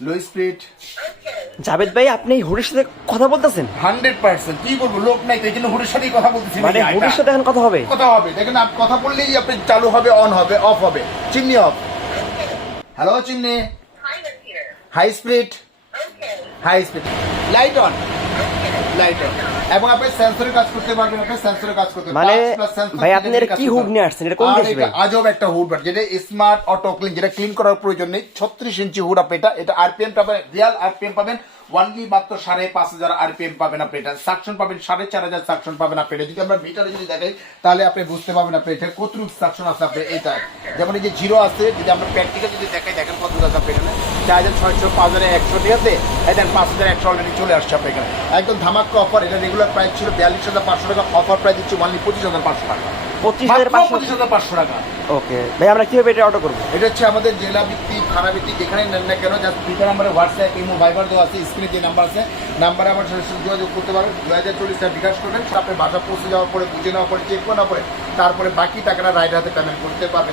Low speed. Javed ভাই আপনি হুডের সাথে কথা বলতেছেন? 100%। কি বলবো, লোক নাই তো, এই জন্য হুডের সাথেই কথা বলতেছি। মানে হুডের সাথে এখন কথা হবে? কথা হবে, দেখেন আপনি কথা বললেই আপনি চালু হবে, অন হবে, অফ হবে। Chimney off. Hello chimney. High speed. High speed. Light on. Light on. এবং আপনি সেন্সরের কাজ করতে পারবেন, আপনি সেন্সরের কাজ করতে মানে ভাই আপনি এর কি হুড নিয়ে আসছেন? এটা কোন দেশ ভাই? আজব একটা হুড, যেটা স্মার্ট অটো ক্লিন, যেটা ক্লিন করার প্রয়োজন নেই। 36 ইঞ্চি হুড আপনি, এটা আরপিএম পাবেন, রিয়াল আরপিএম পাবেন ওয়ানলি মাত্র 5,500 আরপিএম পাবেন আপনি। এটা সাকশন পাবেন 4,500 সাকশন পাবেন আপনি। এটা যদি আমরা মিটারে যদি দেখাই তাহলে আপনি বুঝতে পারবেন আপনি এটা কতটুকু সাকশন আছে আপনি। এটা যেমন এই যে জিরো আছে, যদি আমরা প্র্যাকটিক্যাল যদি দেখাই, দেখেন কত আছে আপনি এখানে 4,600, 5,100, ঠিক আছে। এই দেন 5,100 অলরেডি চলে আসছে আপনি এখানে। একদম ধামাকা অফার। এটা রেগুলার প্রাইস ছিল 42,500 টাকা, অফার প্রাইস দিচ্ছি ওনলি 25,500 টাকা। 25,500 টাকা। ওকে ভাই, আমরা কিভাবে এটা অর্ডার করবো? এটা হচ্ছে আমাদের জেলা ভিত্তিক, থানা ভিত্তিক, যেখানেই নেন না কেন, জাস্ট দুটো নাম্বারে হোয়াটসঅ্যাপ, ইমো, ভাইবার দেওয়া আছে, স্ক্রিনে যে নাম্বার আছে, নাম্বারে আমার সাথে যোগাযোগ করতে পারেন। 2040 টাকা বিকাশ করবেন, আপনি বাসা পৌঁছে যাওয়ার পরে, বুঝে নেওয়ার পরে, চেক করার পরে, তারপরে বাকি টাকাটা রাইডার হাতে পেমেন্ট করতে পারবেন।